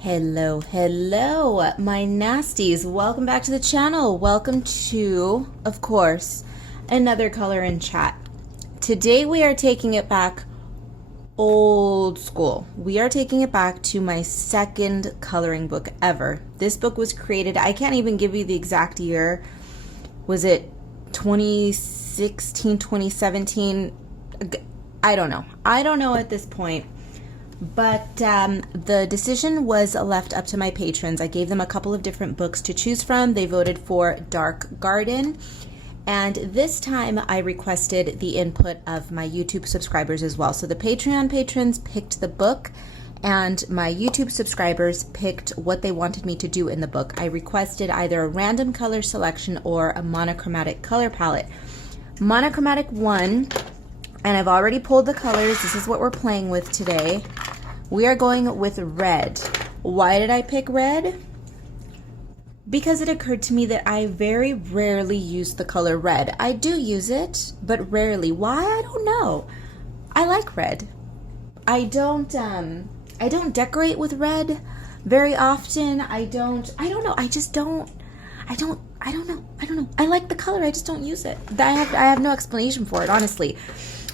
Hello, hello, my nasties. Welcome back to the channel. Welcome to, of course, another color and chat. Today we are taking it back old school. We are taking it back to my second coloring book ever. This book was created, I can't even give you the exact year. Was it 2016, 2017? I don't know. I don't know at this point. But the decision was left up to my patrons. I gave them a couple of different books to choose from. They voted for Dark Garden. And this time I requested the input of my YouTube subscribers as well. So the Patreon patrons picked the book and my YouTube subscribers picked what they wanted me to do in the book. I requested either a random color selection or a monochromatic color palette. Monochromatic won, and I've already pulled the colors. This is what we're playing with today. We are going with red. Why did I pick red? Because it occurred to me that I very rarely use the color red. I do use it, but rarely. Why? I don't know. I like red. I don't decorate with red very often. I don't know. I don't know. I like the color. I just don't use it. I have no explanation for it, honestly.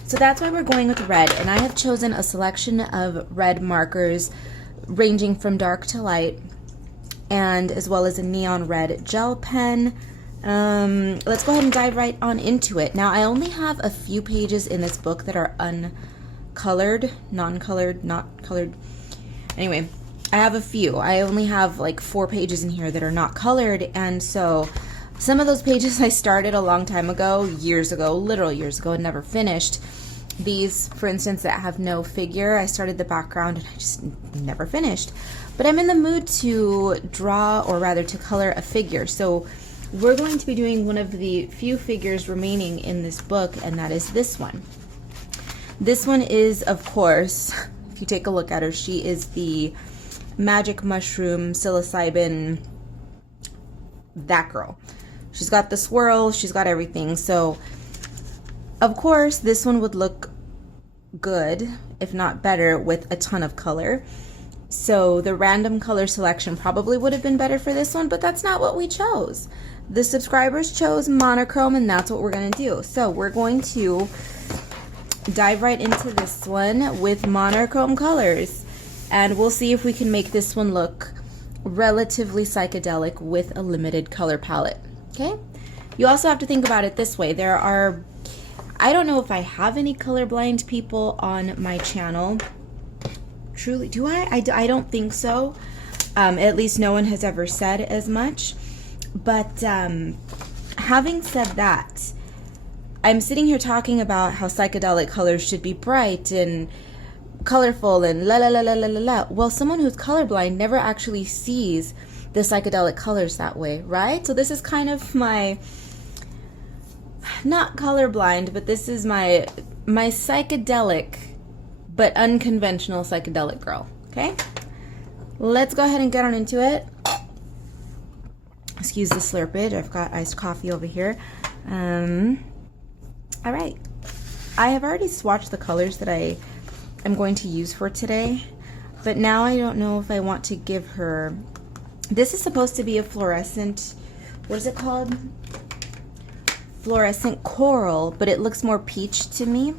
So that's why we're going with red, and I have chosen a selection of red markers ranging from dark to light, and as well as a neon red gel pen. Let's go ahead and dive right on into it. Now, I only have a few pages in this book that are uncolored, non-colored, not colored. Anyway, I have a few. I only have like 4 pages in here that are not colored, and so some of those pages I started a long time ago, years ago, literal years ago, and never finished. These, for instance, that have no figure, I started the background and I just never finished. But I'm in the mood to draw, or rather to color a figure. So we're going to be doing one of the few figures remaining in this book, and that is this one. This one is, of course, if you take a look at her, she is the magic mushroom, psilocybin, that girl. She's got the swirl, she's got everything. So, of course, this one would look good, if not better, with a ton of color. So the random color selection probably would have been better for this one, but that's not what we chose. The subscribers chose monochrome, and that's what we're going to do. So we're going to dive right into this one with monochrome colors, and we'll see if we can make this one look relatively psychedelic with a limited color palette. Okay? You also have to think about it this way. There are, I don't know if I have any colorblind people on my channel. Truly, do I? I don't think so. At least no one has ever said as much. But having said that, I'm sitting here talking about how psychedelic colors should be bright and colorful and la la la la la la la. Well, someone who's colorblind never actually sees the psychedelic colors that way, right? So this is kind of my, not colorblind, but this is my psychedelic but unconventional psychedelic girl. Okay, let's go ahead and get on into it. Excuse the slurpage, I've got iced coffee over here. All right, I have already swatched the colors that I am going to use for today, but now I don't know if I want to give her, this is supposed to be a fluorescent, what is it called? Fluorescent coral, but it looks more peach to me.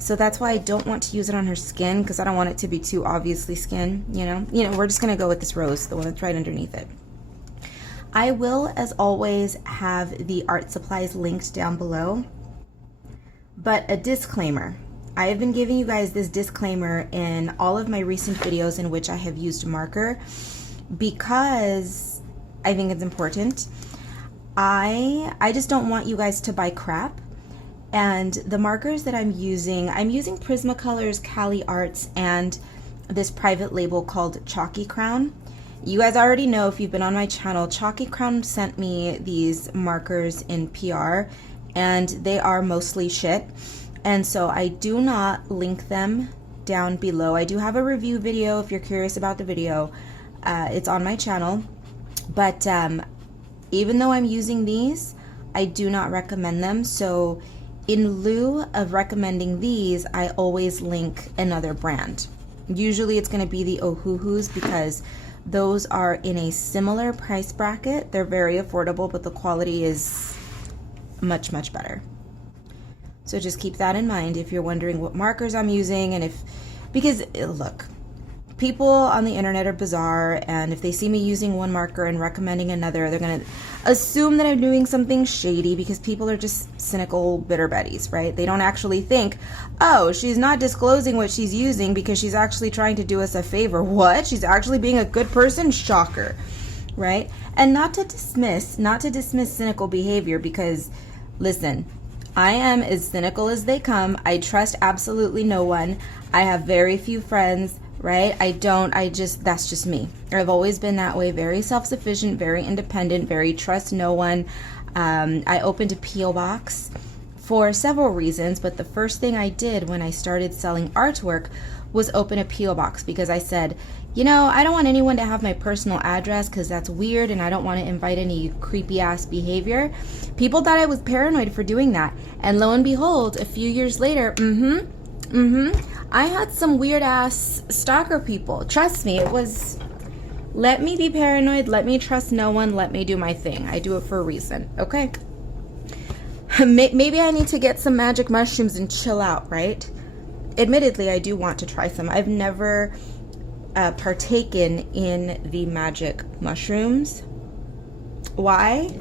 So that's why I don't want to use it on her skin, because I don't want it to be too obviously skin, you know, we're just going to go with this rose, the one that's right underneath it. I will, as always, have the art supplies linked down below, but a disclaimer. I have been giving you guys this disclaimer in all of my recent videos in which I have used marker, because I think it's important. I just don't want you guys to buy crap. And the markers that I'm using Prismacolors, Cali Arts, and this private label called Chalky Crown. You guys already know, if you've been on my channel, Chalky Crown sent me these markers in PR, and they are mostly shit. And so I do not link them down below. I do have a review video if you're curious about the video. It's on my channel. But even though I'm using these, I do not recommend them. So in lieu of recommending these, I always link another brand. Usually it's going to be the Ohuhus because those are in a similar price bracket. They're very affordable, but the quality is much, much better. So just keep that in mind if you're wondering what markers I'm using, and because look, people on the internet are bizarre, and if they see me using one marker and recommending another, they're going to assume that I'm doing something shady because people are just cynical, bitter Bettys, right? They don't actually think, oh, she's not disclosing what she's using because she's actually trying to do us a favor. What? She's actually being a good person? Shocker, right? And not to dismiss cynical behavior, because listen, I am as cynical as they come. I trust absolutely no one. I have very few friends, right? That's just me. I've always been that way, very self-sufficient, very independent, very trust no one. I opened a P.O. box for several reasons, but the first thing I did when I started selling artwork was open a P.O. box, because I said, I don't want anyone to have my personal address because that's weird, and I don't want to invite any creepy ass behavior. People thought I was paranoid for doing that, and lo and behold, a few years later, I had some weird ass stalker people. Trust me, it was, let me be paranoid, let me trust no one, let me do my thing. I do it for a reason, okay? Maybe I need to get some magic mushrooms and chill out, right? Admittedly, I do want to try some. I've never partaken in the magic mushrooms. Why?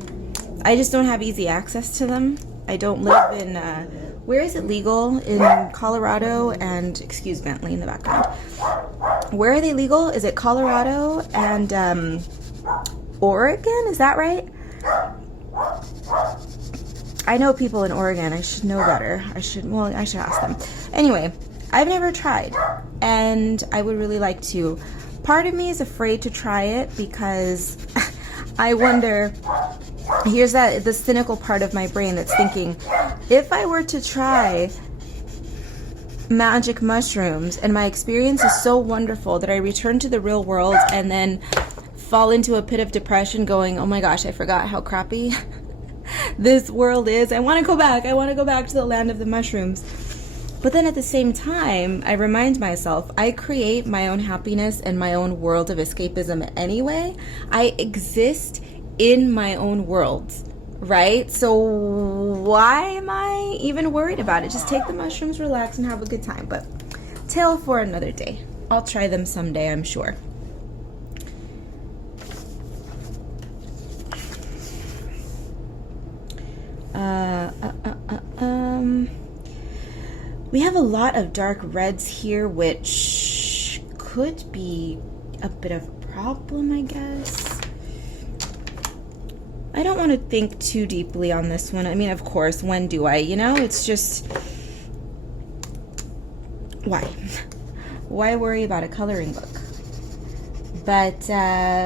I just don't have easy access to them. I don't live in, where is it legal? In Colorado and, excuse Bentley in the background. Where are they legal? Is it Colorado and Oregon? Is that right? I know people in Oregon. I should know better. I should ask them. Anyway, I've never tried, and I would really like to. Part of me is afraid to try it because I wonder, here's the cynical part of my brain that's thinking, if I were to try magic mushrooms and my experience is so wonderful that I return to the real world and then fall into a pit of depression going, oh my gosh, I forgot how crappy this world is. I want to go back. I want to go back to the land of the mushrooms. But then at the same time, I remind myself, I create my own happiness and my own world of escapism anyway. I exist in my own world, right? So why am I even worried about it? Just take the mushrooms, relax, and have a good time. But tale for another day. I'll try them someday, I'm sure. We have a lot of dark reds here, which could be a bit of a problem, I guess. I don't want to think too deeply on this one. I mean, of course, when do I? It's just, why? Why worry about a coloring book? But,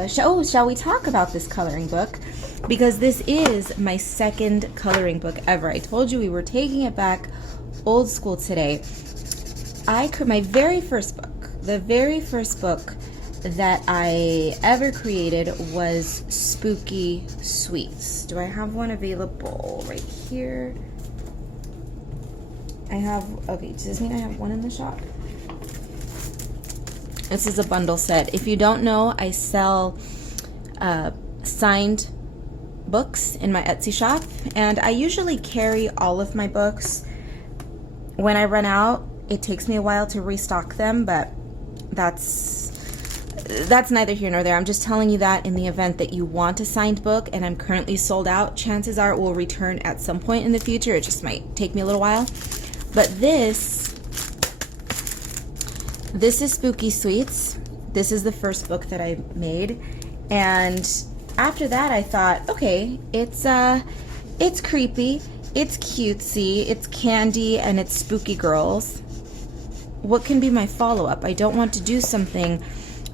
shall we talk about this coloring book? Because this is my second coloring book ever. I told you we were taking it back old school today. My very first book, the very first book that I ever created was Spooky Sweets. Do I have one available right here? Okay, does this mean I have one in the shop? This is a bundle set. If you don't know, I sell signed books in my Etsy shop, and I usually carry all of my books. When I run out, it takes me a while to restock them, but that's neither here nor there. I'm just telling you that in the event that you want a signed book and I'm currently sold out, chances are it will return at some point in the future. It just might take me a little while. But this is Spooky Sweets. This is the first book that I made, and after that I thought, okay, it's creepy, it's cutesy, it's candy, and it's spooky girls. What can be my follow-up? I don't want to do something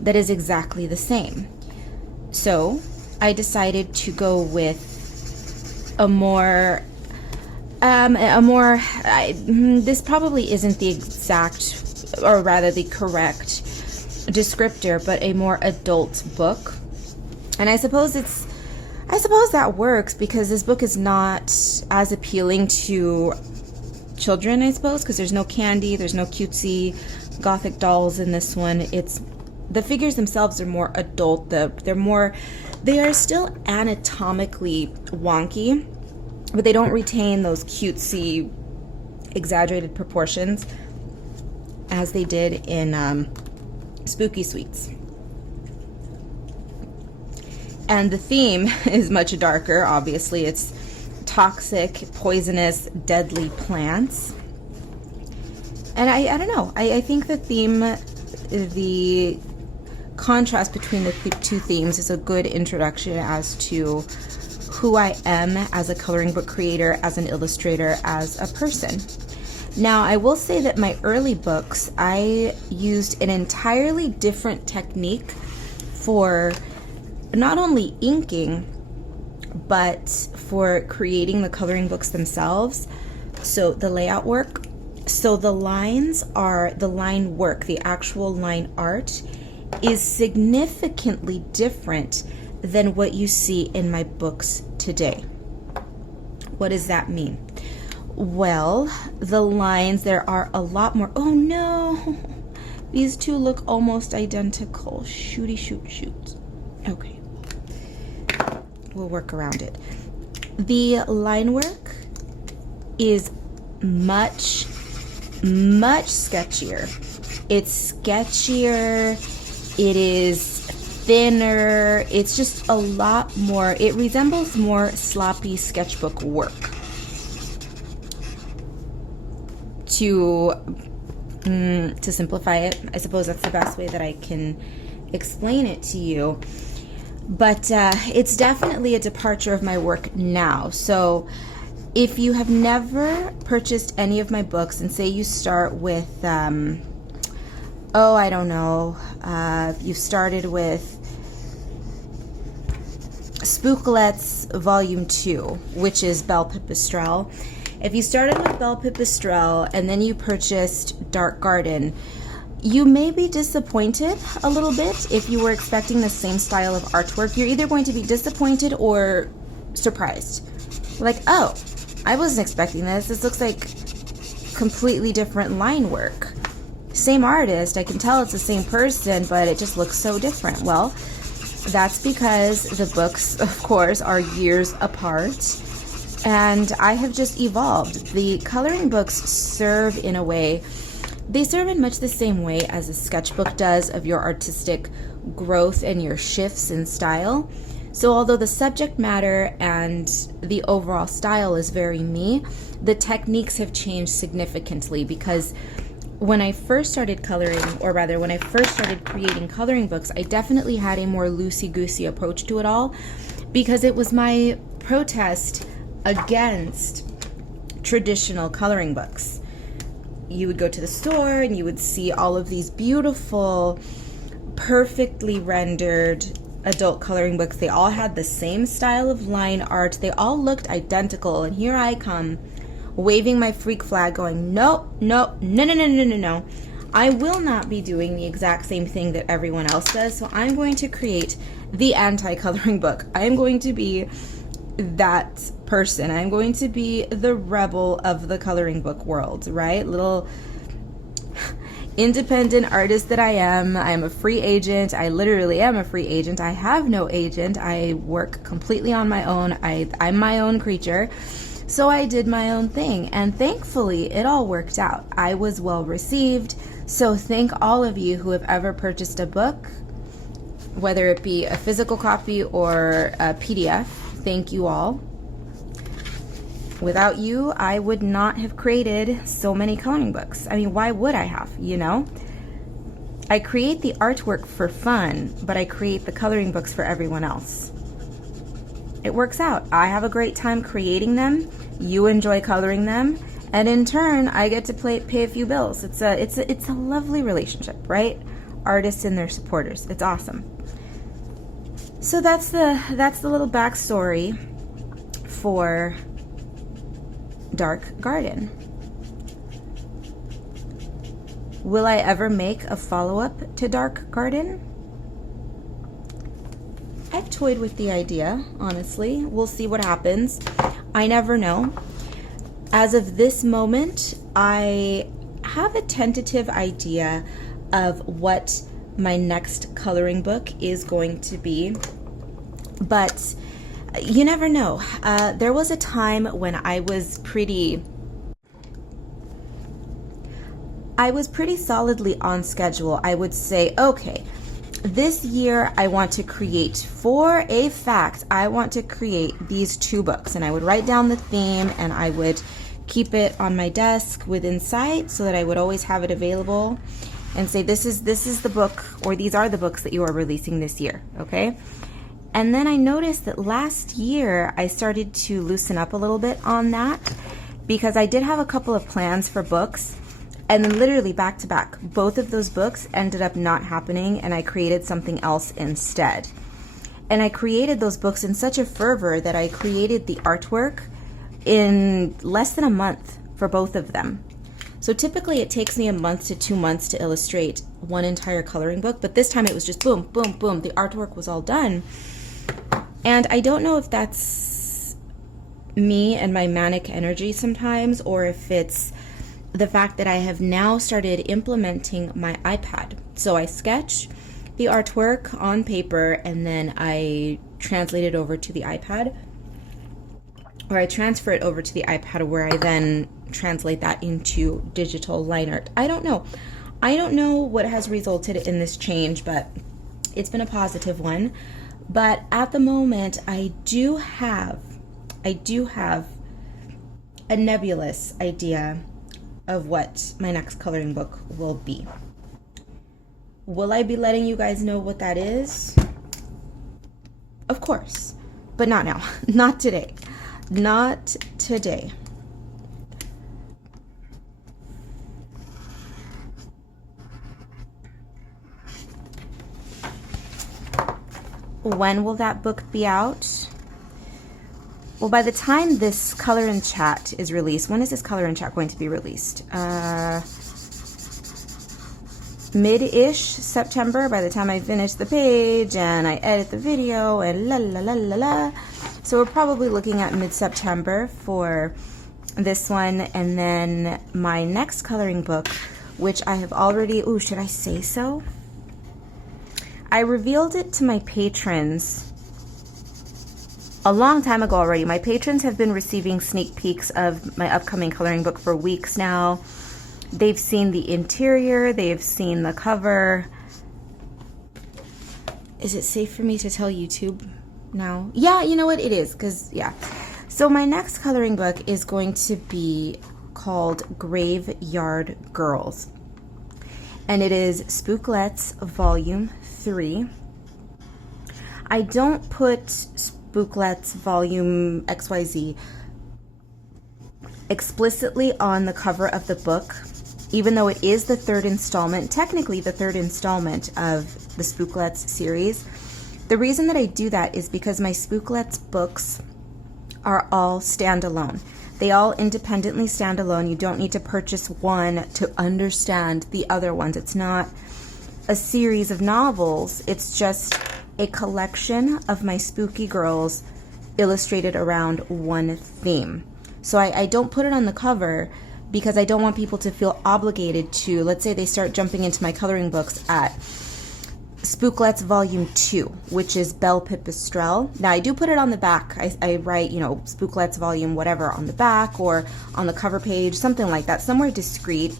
that is exactly the same. So I decided to go with this probably isn't the exact, or rather the correct descriptor, but a more adult book. And I suppose that works because this book is not as appealing to children, I suppose, because there's no candy, there's no cutesy gothic dolls in this one. It's the figures themselves are more adult. They are still anatomically wonky, but they don't retain those cutesy, exaggerated proportions as they did in Spooky Sweets. And the theme is much darker, obviously. It's toxic, poisonous, deadly plants. And I don't know, I think the theme, the contrast between the two themes is a good introduction as to who I am as a coloring book creator, as an illustrator, as a person. Now, I will say that my early books, I used an entirely different technique for not only inking, but for creating the coloring books themselves. So the layout work. So the lines are, the line work, the actual line art is significantly different than what you see in my books today. What does that mean? Well, the lines, there are a lot more. Oh no, these two look almost identical. Shooty shoot shoot. Okay, we'll work around it. The line work is much sketchier. It's sketchier, it is thinner, it's just a lot more, it resembles more sloppy sketchbook work. To simplify it, I suppose that's the best way that I can explain it to you. But it's definitely a departure of my work now. So if you have never purchased any of my books, and say you start with, I don't know, you've started with Spookalettes Volume 2, which is Belle Pipistrelle. If you started with Belle Pipistrelle and then you purchased Dark Garden, you may be disappointed a little bit if you were expecting the same style of artwork. You're either going to be disappointed or surprised. Like, oh, I wasn't expecting this. This looks like completely different line work. Same artist, I can tell it's the same person, but it just looks so different. Well, that's because the books, of course, are years apart, and I have just evolved. The coloring books serve in a way, they serve in much the same way as a sketchbook does of your artistic growth and your shifts in style. So although the subject matter and the overall style is very me, the techniques have changed significantly, because when I first started coloring, or rather when I first started creating coloring books, I definitely had a more loosey-goosey approach to it all, because it was my protest against traditional coloring books. You would go to the store and you would see all of these beautiful, perfectly rendered adult coloring books. They all had the same style of line art. They all looked identical, and here I come waving my freak flag going, no, no, no, no, no, no, no, no. I will not be doing the exact same thing that everyone else does, so I'm going to create the anti-coloring book. I am going to be that person. I'm going to be the rebel of the coloring book world, right? Little independent artist that I am. I'm a free agent. I literally am a free agent. I have no agent. I work completely on my own. I'm my own creature. So I did my own thing, and thankfully it all worked out. I was well received. So thank all of you who have ever purchased a book, whether it be a physical copy or a PDF. Thank you all. Without you, I would not have created so many coloring books. I mean, why would I have, you know? I create the artwork for fun, but I create the coloring books for everyone else. It works out. I have a great time creating them, you enjoy coloring them, and in turn, I get to pay a few bills. It's a lovely relationship, right? Artists and their supporters. It's awesome. So that's the little backstory for Dark Garden. Will I ever make a follow-up to Dark Garden? I've toyed with the idea, honestly. We'll see what happens. I never know. As of this moment, I have a tentative idea of what my next coloring book is going to be, but you never know. There was a time when I was pretty solidly on schedule. I would say, okay, this year I want to create, for a fact, I want to create these 2 books, and I would write down the theme and I would keep it on my desk within sight so that I would always have it available and say, this is the book, or these are the books that you are releasing this year, okay? And then I noticed that last year I started to loosen up a little bit on that, because I did have a couple of plans for books, and then literally back to back, both of those books ended up not happening, and I created something else instead. And I created those books in such a fervor that I created the artwork in less than a month for both of them. So typically it takes me a month to 2 months to illustrate one entire coloring book, but this time it was just boom, boom, boom. The artwork was all done. And I don't know if that's me and my manic energy sometimes, or if it's the fact that I have now started implementing my iPad. So I sketch the artwork on paper and then I translate it over to the iPad, or I transfer it over to the iPad where I then translate that into digital line art. I don't know. I don't know what has resulted in this change, but it's been a positive one. But at the moment, I do have a nebulous idea of what my next coloring book will be. Will I be letting you guys know what that is? Of course, but not now. Not today. Not today. When will that book be out? Well, by the time this Color and Chat is released, when is this Color and Chat going to be released? Mid-ish September, by the time I finish the page and I edit the video and la la la la la. So we're probably looking at mid-September for this one. And then my next coloring book, which I have already, ooh, should I say so? I revealed it to my patrons a long time ago already. My patrons have been receiving sneak peeks of my upcoming coloring book for weeks now. They've seen the interior, they've seen the cover. Is it safe for me to tell YouTube now? Yeah, you know what, it is, because, yeah. So my next coloring book is going to be called Graveyard Girls. And it is Spooklets Volume 3. I don't put Spooklets Volume XYZ explicitly on the cover of the book, even though it is the 3rd installment, technically the 3rd installment of the Spooklets series. The reason that I do that is because my Spooklets books are all standalone. They all independently stand alone. You don't need to purchase one to understand the other ones. It's not a series of novels. It's just a collection of my spooky girls illustrated around one theme. So I don't put it on the cover because I don't want people to feel obligated to, let's say they start jumping into my coloring books at Spooklets Volume 2, which is Belle Pipistrelle. Now, I do put it on the back. I write, you know, Spooklets Volume whatever on the back or on the cover page, something like that, somewhere discreet.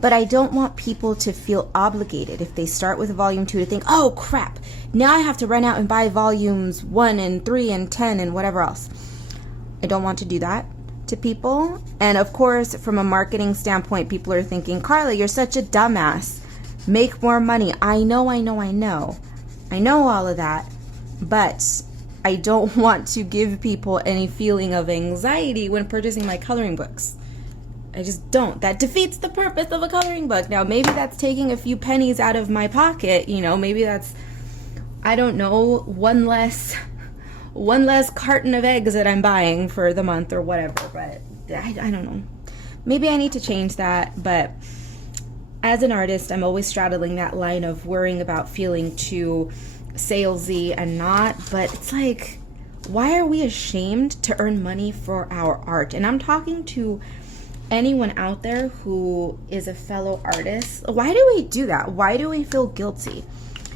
But I don't want people to feel obligated if they start with Volume 2 to think, oh, crap, now I have to run out and buy Volumes 1 and 3 and 10 and whatever else. I don't want to do that to people. And, of course, from a marketing standpoint, people are thinking, Karla, you're such a dumbass. Make more money. I know. I know all of that, but I don't want to give people any feeling of anxiety when purchasing my coloring books. I just don't. That defeats the purpose of a coloring book. Now, maybe that's taking a few pennies out of my pocket, you know, maybe that's, I don't know, one less carton of eggs that I'm buying for the month or whatever, but I don't know. Maybe I need to change that, but as an artist, I'm always straddling that line of worrying about feeling too salesy and not, but it's like, why are we ashamed to earn money for our art? And I'm talking to anyone out there who is a fellow artist, why do we do that? Why do we feel guilty?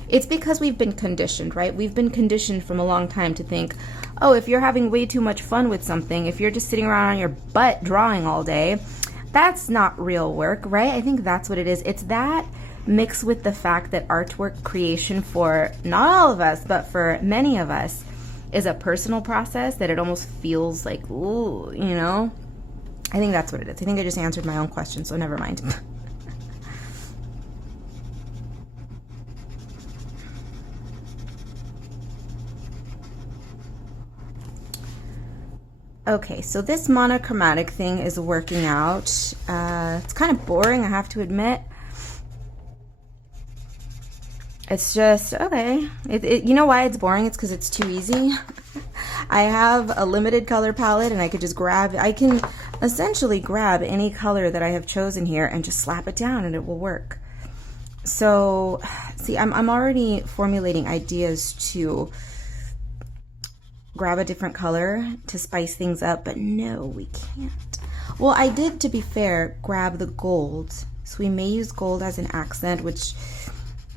It's because we've been conditioned, right? We've been conditioned from a long time to think, oh, if you're having way too much fun with something, if you're just sitting around on your butt drawing all day, that's not real work, right? I think that's what it is. It's that mixed with the fact that artwork creation, for not all of us, but for many of us, is a personal process, that it almost feels like, ooh, you know? I think that's what it is. I think I just answered my own question, so never mind. Okay, so this monochromatic thing is working out. It's kind of boring, I have to admit. It's just, okay. You know why it's boring? It's because it's too easy. I have a limited color palette and I could just I can essentially grab any color that I have chosen here and just slap it down and it will work. So, see, I'm already formulating ideas to grab a different color to spice things up, but no, we can't. Well, I did, to be fair, grab the gold. So we may use gold as an accent, which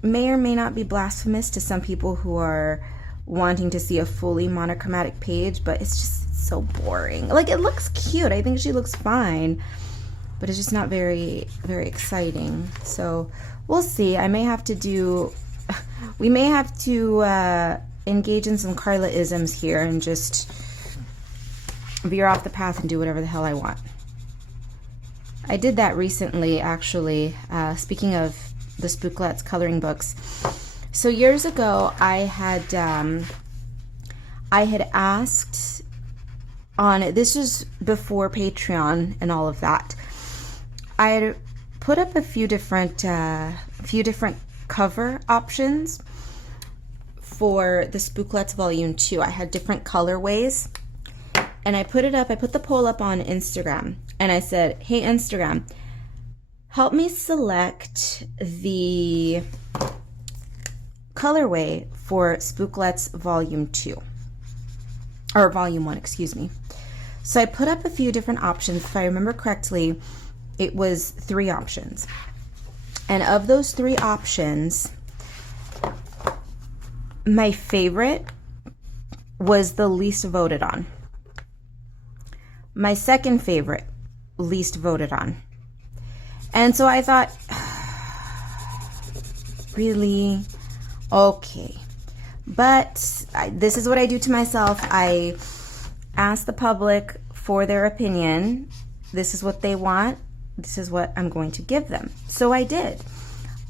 may or may not be blasphemous to some people who are wanting to see a fully monochromatic page, but it's just so boring. Like, it looks cute. I think she looks fine, but it's just not very, very exciting. So we'll see. I may have to do, we may have to engage in some Karla isms here and just veer off the path and do whatever the hell I want. I did that recently, actually, speaking of the Spooklets coloring books. So years ago, I had asked on, this was before Patreon and all of that, I had put up a few different cover options for the Spooklets Volume 2. I had different colorways, and I put the poll up on Instagram, and I said, hey Instagram, help me select the colorway for Spooklets Volume 2, or Volume 1, excuse me. So I put up a few different options. If I remember correctly, it was 3 options. And of those 3 options, my favorite was the least voted on. My second favorite, least voted on. And so I thought, really? Okay. But this is what I do to myself. I ask the public for their opinion. This is what they want. This is what I'm going to give them. So I did.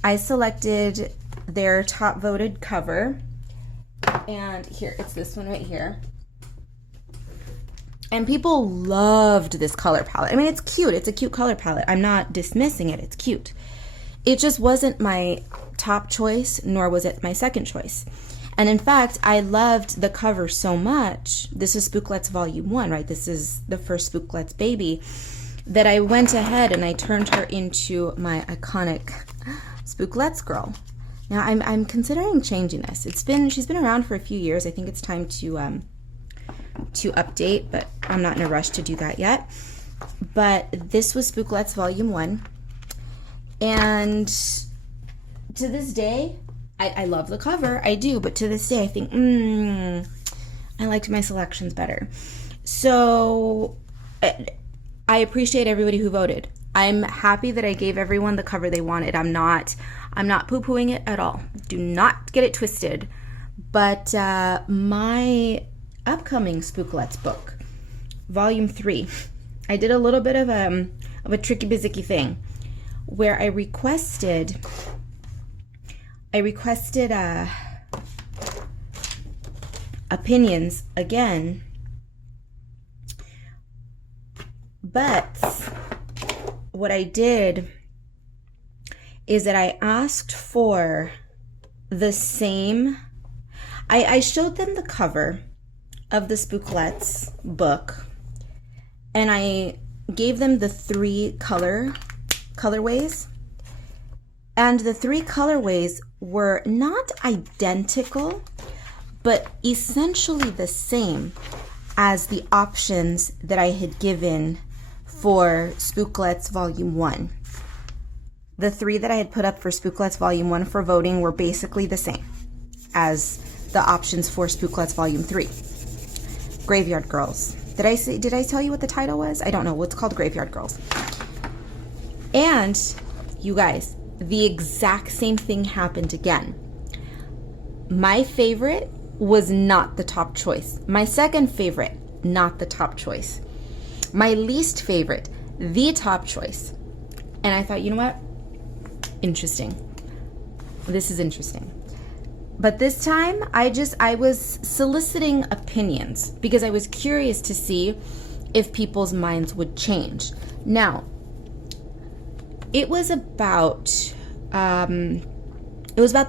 I selected their top voted cover. And here, it's this one right here. And people loved this color palette. I mean, it's cute. It's a cute color palette. I'm not dismissing it. It's cute. It just wasn't my top choice, nor was it my second choice. And in fact, I loved the cover so much. This is Spooklets Volume 1, right? This is the first Spooklets baby, that I went ahead and I turned her into my iconic Spooklets girl. Now I'm considering changing this. She's been around for a few years. I think it's time to update, but I'm not in a rush to do that yet. But this was Spooklets Volume 1. And to this day, I love the cover, I do, but to this day I think, I liked my selections better. So I appreciate everybody who voted. I'm happy that I gave everyone the cover they wanted. I'm not poo-pooing it at all. Do not get it twisted. But my upcoming Spooklets book, Volume 3, I did a little bit of a tricky bizzicky thing where I requested opinions again, but what I did is that I asked for the same, I showed them the cover of the Spooklets book, and I gave them the 3 colorways, and the 3 colorways were not identical, but essentially the same as the options that I had given for Spooklets Volume 1. The 3 that I had put up for Spooklets Volume 1 for voting were basically the same as the options for Spooklets Volume 3. Graveyard Girls. Did I tell you what the title was? I don't know. It's called Graveyard Girls. And you guys, the exact same thing happened again. My favorite was not the top choice. My second favorite, not the top choice. My least favorite, the top choice. And I thought, you know what? Interesting. This is interesting. But this time, I was soliciting opinions because I was curious to see if people's minds would change. Now, it was about the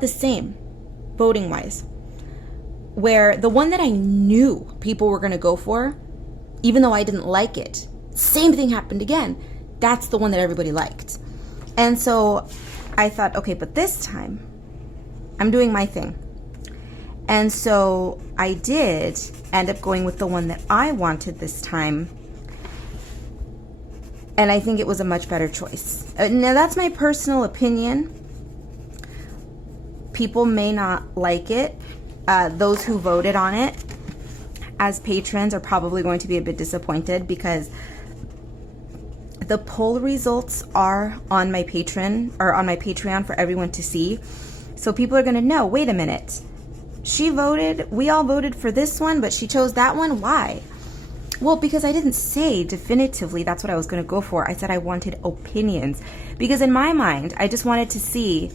same, voting-wise, where the one that I knew people were going to go for, even though I didn't like it, same thing happened again. That's the one that everybody liked. And so I thought, okay, but this time, I'm doing my thing. And so I did end up going with the one that I wanted this time. And I think it was a much better choice. Now, that's my personal opinion. People may not like it. Those who voted on it as patrons are probably going to be a bit disappointed because the poll results are on my Patreon for everyone to see. So people are going to know, wait a minute. We all voted for this one, but she chose that one. Why? Well, because I didn't say definitively that's what I was going to go for. I said I wanted opinions. Because in my mind, I just wanted to see,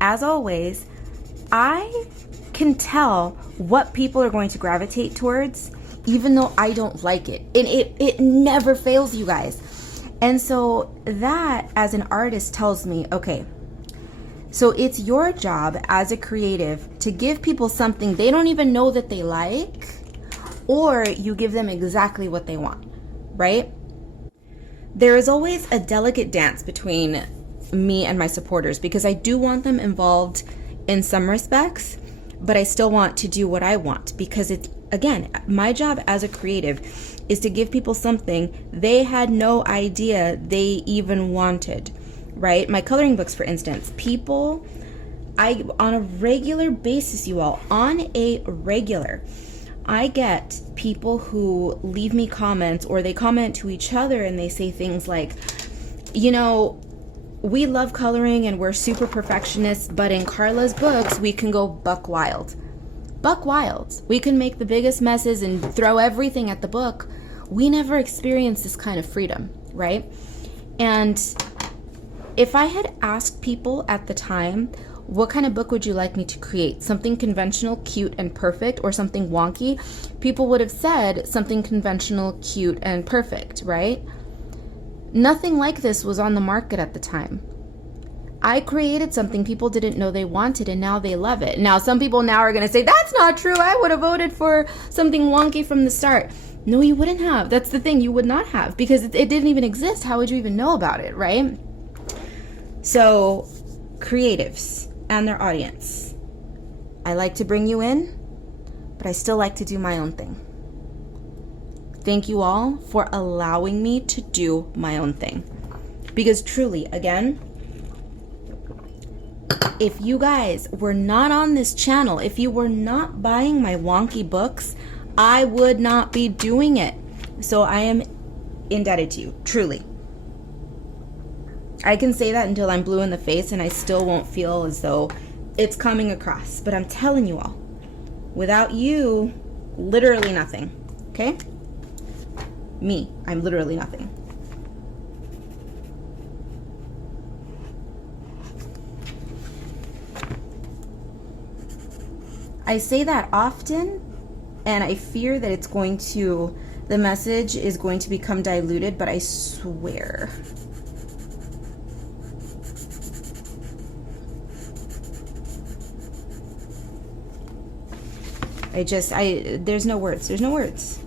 as always, I can tell what people are going to gravitate towards, even though I don't like it. And it never fails, you guys. And so that, as an artist, tells me, okay, so it's your job as a creative to give people something they don't even know that they like, or you give them exactly what they want, right? There is always a delicate dance between me and my supporters because I do want them involved in some respects, but I still want to do what I want because it's, again, my job as a creative is to give people something they had no idea they even wanted, right? My coloring books, for instance, on a regular basis, you all, I get people who leave me comments or they comment to each other and they say things like, you know, we love coloring and we're super perfectionists, but in Karla's books, we can go buck wild. Buck wild. We can make the biggest messes and throw everything at the book. We never experienced this kind of freedom, right? And if I had asked people at the time, what kind of book would you like me to create? Something conventional, cute, and perfect, or something wonky? People would have said something conventional, cute, and perfect, right? Nothing like this was on the market at the time. I created something people didn't know they wanted, and now they love it. Now, some people now are going to say, that's not true. I would have voted for something wonky from the start. No, you wouldn't have. That's the thing. You would not have because it didn't even exist. How would you even know about it, right? So, creatives and their audience. I like to bring you in, but I still like to do my own thing. Thank you all for allowing me to do my own thing. Because truly, again, if you guys were not on this channel, if you were not buying my wonky books, I would not be doing it. So I am indebted to you, truly. I can say that until I'm blue in the face and I still won't feel as though it's coming across. But I'm telling you all, without you, literally nothing. Okay? Me, I'm literally nothing. I say that often, and I fear that the message is going to become diluted, but I swear. There's no words.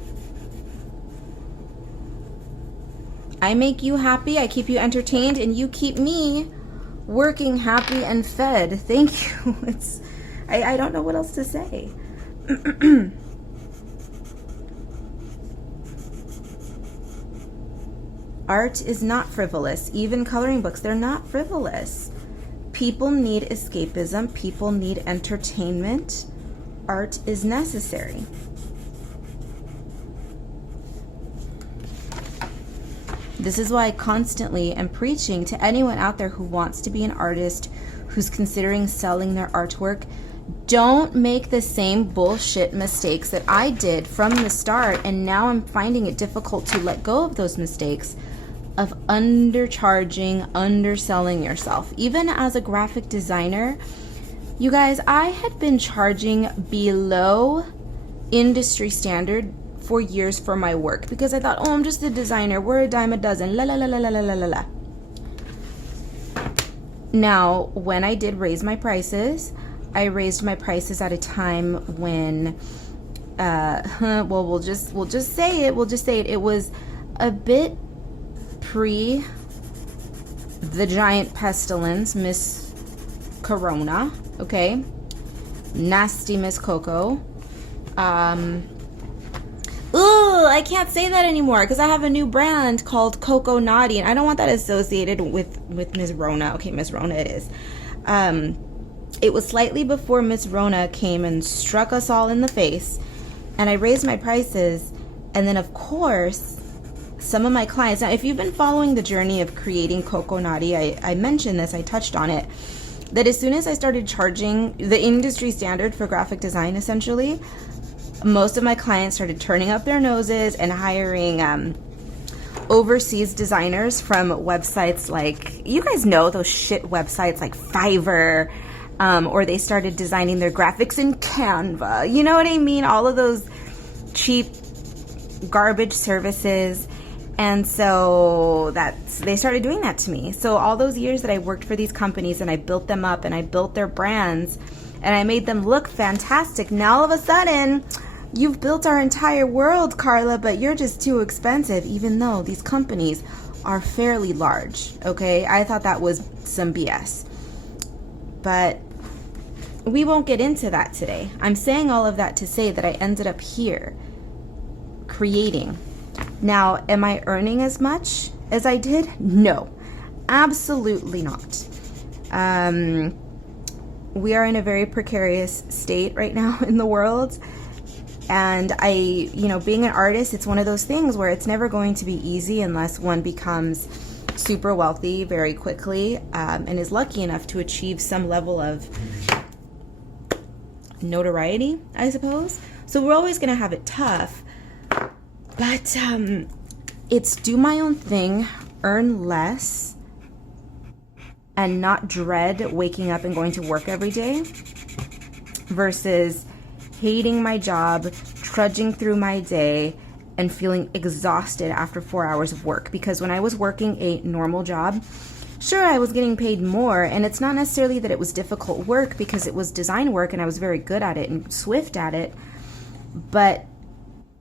I make you happy, I keep you entertained, and you keep me working happy and fed. Thank you. I don't know what else to say. Art is not frivolous. Even coloring books, they're not frivolous. People need escapism. People need entertainment. Art is necessary. This is why I constantly am preaching to anyone out there who wants to be an artist, who's considering selling their artwork. Don't make the same bullshit mistakes that I did from the start, and now I'm finding it difficult to let go of those mistakes of undercharging, underselling yourself. Even as a graphic designer, you guys, I had been charging below industry standard for years for my work because I thought, oh, I'm just a designer. We're a dime a dozen. La la la la la la la la. Now, when I did raise my prices, I raised my prices at a time when, well, we'll just say it. We'll just say it. It was a bit pre the giant pestilence, Miss Corona. Okay, nasty Miss Coco. Ooh, I can't say that anymore because I have a new brand called Coco Naughty, and I don't want that associated with Miss Rona. Okay, Miss Rona it is. It was slightly before Miss Rona came and struck us all in the face, and I raised my prices, and then of course, some of my clients, now if you've been following the journey of creating Coco Naughty, I mentioned this, I touched on it, that as soon as I started charging the industry standard for graphic design, essentially, most of my clients started turning up their noses and hiring overseas designers from websites like, you guys know those shit websites like Fiverr, or they started designing their graphics in Canva. You know what I mean? All of those cheap garbage services. And so they started doing that to me. So all those years that I worked for these companies and I built them up and I built their brands and I made them look fantastic. Now all of a sudden, you've built our entire world, Karla, but you're just too expensive, even though these companies are fairly large, okay? I thought that was some BS. But we won't get into that today. I'm saying all of that to say that I ended up here creating. Now, am I earning as much as I did? No, absolutely not. We are in a very precarious state right now in the world. And being an artist, it's one of those things where it's never going to be easy unless one becomes super wealthy very quickly, and is lucky enough to achieve some level of notoriety, I suppose. So we're always going to have it tough. But it's do my own thing, earn less, and not dread waking up and going to work every day versus hating my job, trudging through my day, and feeling exhausted after 4 hours of work. Because when I was working a normal job, sure, I was getting paid more, and it's not necessarily that it was difficult work because it was design work and I was very good at it and swift at it, but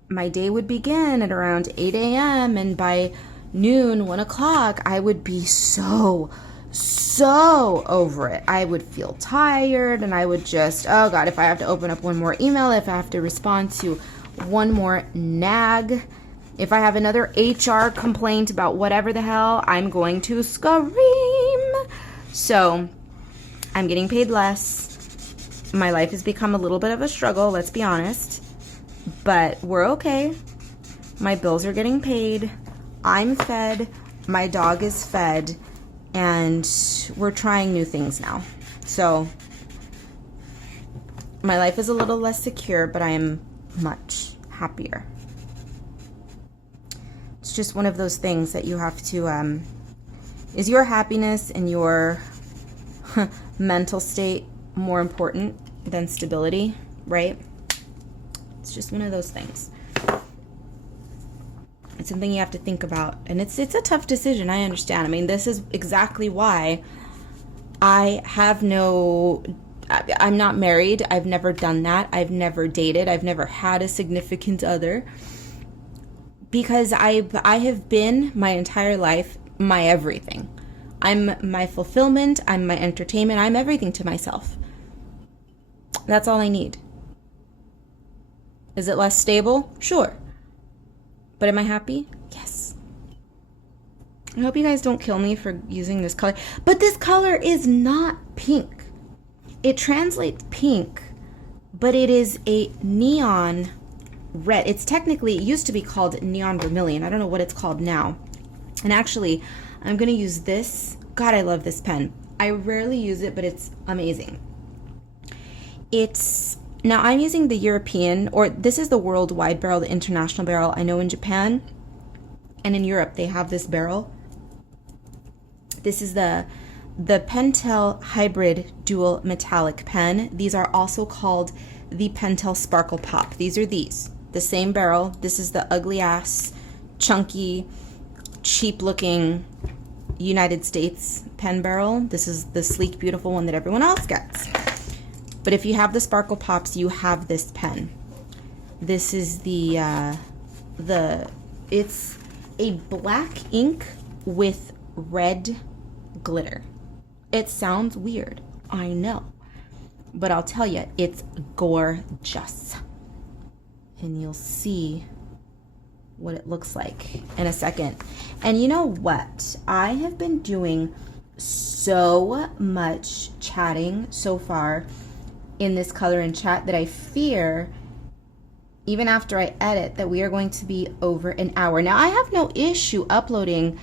my day would begin at around 8 a.m. and by noon, 1 o'clock, I would be so over it. I would feel tired and I would just, oh God, if I have to open up one more email, if I have to respond to one more nag, if I have another HR complaint about whatever the hell, I'm going to scream. So I'm getting paid less. My life has become a little bit of a struggle, let's be honest. But we're okay. My bills are getting paid. I'm fed. My dog is fed. And we're trying new things now. So my life is a little less secure, but I am much happier. It's just one of those things that you have to, is your happiness and your mental state more important than stability, right? It's just one of those things. It's something you have to think about. And it's a tough decision, I understand. I mean, this is exactly why I'm not married. I've never done that. I've never dated. I've never had a significant other. Because I have been my entire life my everything. I'm my fulfillment. I'm my entertainment. I'm everything to myself. That's all I need. Is it less stable? Sure. But am I happy? Yes. I hope you guys don't kill me for using this color. But this color is not pink. It translates pink, but it is a neon red. It's technically, it used to be called neon vermilion. I don't know what it's called now. And actually, I'm going to use this. God, I love this pen. I rarely use it, but it's amazing. Now I'm using the European, or this is the worldwide barrel, the international barrel. I know in Japan and in Europe, they have this barrel. This is the Pentel Hybrid Dual Metallic Pen. These are also called the Pentel Sparkle Pop. These are the same barrel. This is the ugly ass, chunky, cheap looking United States pen barrel. This is the sleek, beautiful one that everyone else gets. But if you have the Sparkle Pops, you have this pen. This is it's a black ink with red glitter. It sounds weird, I know, but I'll tell you, it's gorgeous. And you'll see what it looks like in a second. And you know what? I have been doing so much chatting so far in this color and chat that I fear, even after I edit, that we are going to be over an hour. Now, I have no issue uploading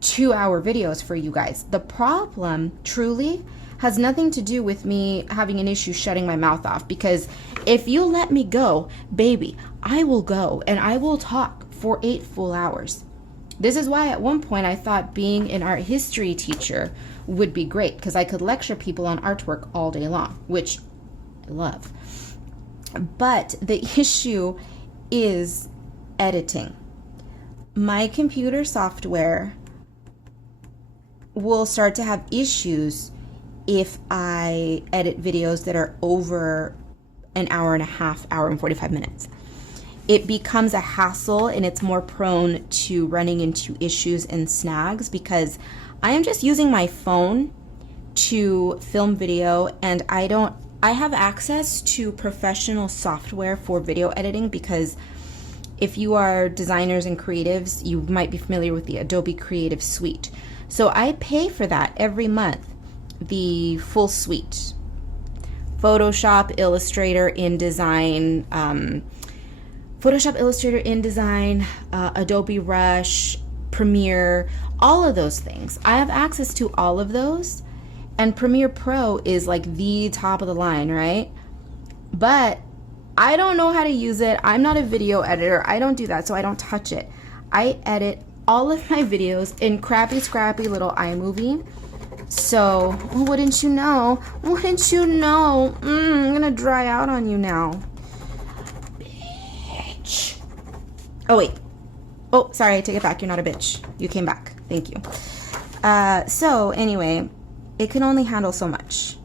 2-hour videos for you guys. The problem truly has nothing to do with me having an issue shutting my mouth off, because if you let me go, baby, I will go and I will talk for 8 full hours. This is why at one point I thought being an art history teacher would be great, because I could lecture people on artwork all day long, which I love. But the issue is editing. My computer software will start to have issues if I edit videos that are over an hour and a half, hour and 45 minutes. It becomes a hassle, and it's more prone to running into issues and snags, because I am just using my phone to film video, and I have access to professional software for video editing, because if you are designers and creatives, you might be familiar with the Adobe Creative Suite. So I pay for that every month, the full suite. Photoshop, Illustrator, InDesign, Adobe Rush, Premiere, all of those things. I have access to all of those, and Premiere Pro is like the top of the line, right? But I don't know how to use it. I'm not a video editor. I don't do that, so I don't touch it. I edit all of my videos in crappy, scrappy little iMovie. So, wouldn't you know? Wouldn't you know? I'm gonna dry out on you now. Bitch. Oh, wait. Oh, sorry, I take it back. You're not a bitch. You came back. Thank you. So, anyway, it can only handle so much.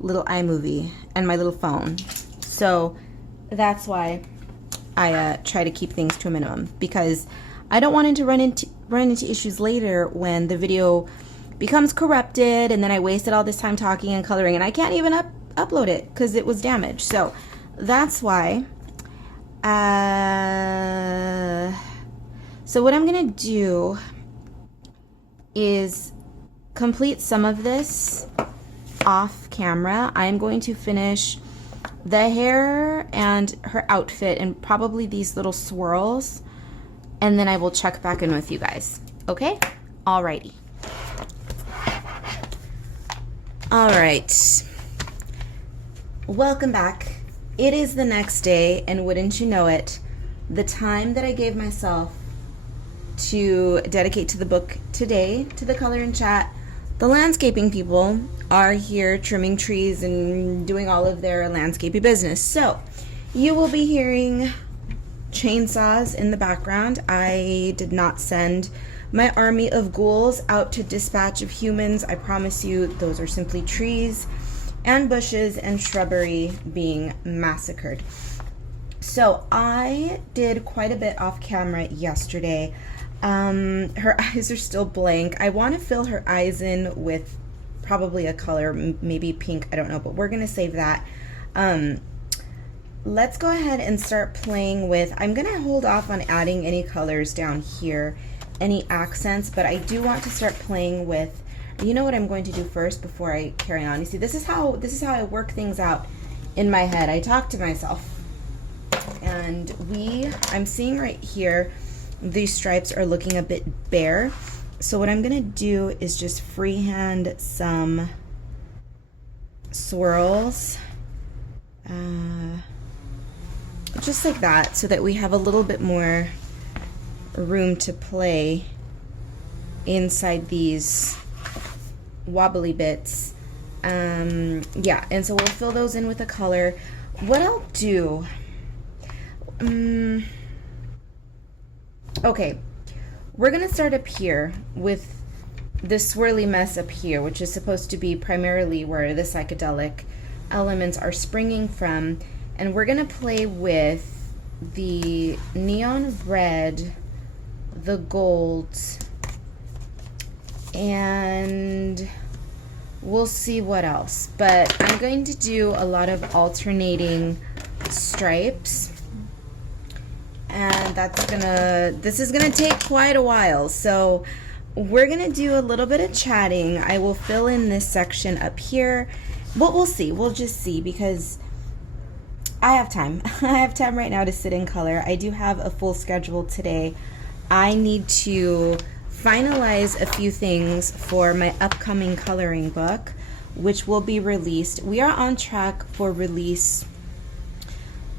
Little iMovie and my little phone. So, that's why I try to keep things to a minimum, because I don't want it to run into issues later when the video becomes corrupted, and then I wasted all this time talking and coloring, and I can't even upload it because it was damaged. So that's why. So what I'm gonna do is complete some of this off camera. I'm going to finish the hair and her outfit and probably these little swirls, and then I will check back in with you guys. Okay? Alrighty. Alright. Welcome back. It is the next day, and wouldn't you know it, the time that I gave myself to dedicate to the book today, to the color and chat, the landscaping people are here trimming trees and doing all of their landscaping business. So you will be hearing chainsaws in the background. I did not send my army of ghouls out to dispatch of humans. I promise you, those are simply trees and bushes and shrubbery being massacred. So I did quite a bit off camera yesterday. Her eyes are still blank. I want to fill her eyes in with probably a color, maybe pink, I don't know, but we're gonna save that. Let's go ahead and start playing with, I'm gonna hold off on adding any colors down here any accents, but I do want to start playing with, you know what I'm going to do first before I carry on. You see, this is how I work things out in my head. I talk to myself. And I'm seeing right here, these stripes are looking a bit bare. So what I'm gonna do is just freehand some swirls, just like that, so that we have a little bit more room to play inside these wobbly bits. Yeah, and so we'll fill those in with a color. What I'll do, okay, we're gonna start up here with this swirly mess up here, which is supposed to be primarily where the psychedelic elements are springing from, and we're gonna play with the neon red, the gold, and we'll see what else. But I'm going to do a lot of alternating stripes, and this is gonna take quite a while, so we're gonna do a little bit of chatting. I will fill in this section up here, but we'll see. We'll just see, because I have time. I have time right now to sit in color. I do have a full schedule today. I need to finalize a few things for my upcoming coloring book, which will be released. We are on track for release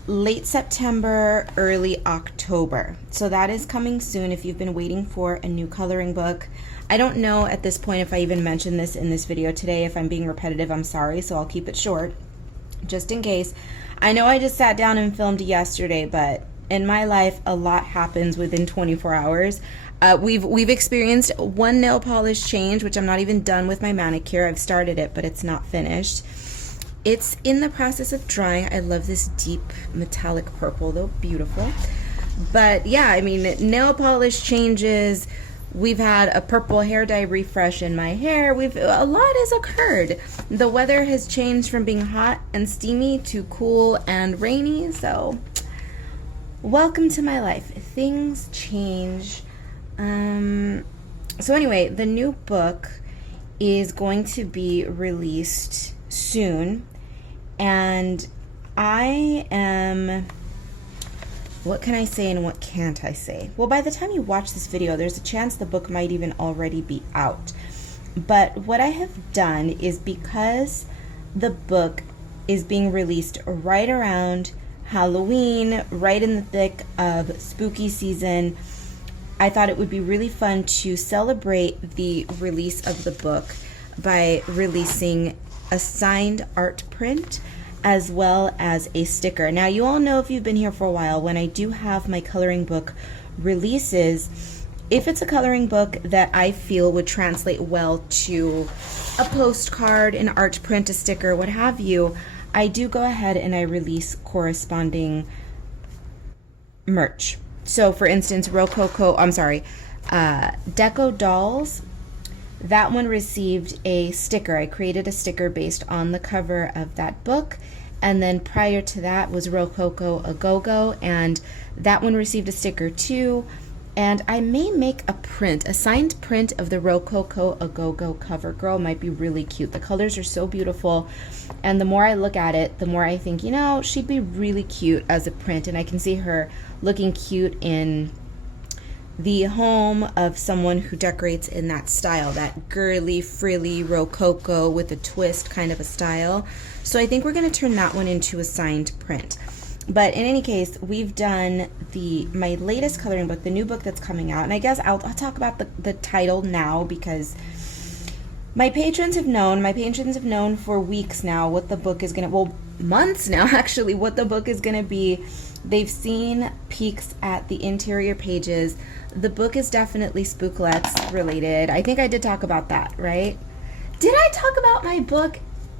late September, early October. So that is coming soon if you've been waiting for a new coloring book. I don't know at this point if I even mentioned this in this video today. If I'm being repetitive, I'm sorry, so I'll keep it short, just in case. I know I just sat down and filmed yesterday, but in my life, a lot happens within 24 hours. We've experienced one nail polish change, which I'm not even done with my manicure. I've started it, but it's not finished. It's in the process of drying. I love this deep metallic purple, though, beautiful. But yeah, I mean, nail polish changes. We've had a purple hair dye refresh in my hair. A lot has occurred. The weather has changed from being hot and steamy to cool and rainy. So welcome to my life. Things change. So anyway, the new book is going to be released soon, and I am, what can I say and what can't I say? Well, by the time you watch this video, there's a chance the book might even already be out. But what I have done is, because the book is being released right around Halloween, right in the thick of spooky season, I thought it would be really fun to celebrate the release of the book by releasing a signed art print as well as a sticker. Now, you all know, if you've been here for a while, when I do have my coloring book releases, if it's a coloring book that I feel would translate well to a postcard, an art print, a sticker, what have you, I do go ahead and I release corresponding merch. So for instance, Deco Dolls, that one received a sticker. I created a sticker based on the cover of that book. And then prior to that was Rococo A Go-Go, and that one received a sticker too. And I may make a print, a signed print of the Rococo A Go-Go cover girl. Might be really cute. The colors are so beautiful, and the more I look at it, the more I think, you know, she'd be really cute as a print, and I can see her looking cute in the home of someone who decorates in that style, that girly, frilly, rococo with a twist kind of a style. So I think we're going to turn that one into a signed print. But in any case, we've done my latest coloring book, the new book that's coming out, and I guess I'll talk about the title now, because my patrons have known for weeks now what the book is going to, well, months now actually, what the book is going to be. They've seen peeks at the interior pages. The book is definitely Spooklets related. I think I did talk about that, right? Did I talk about my book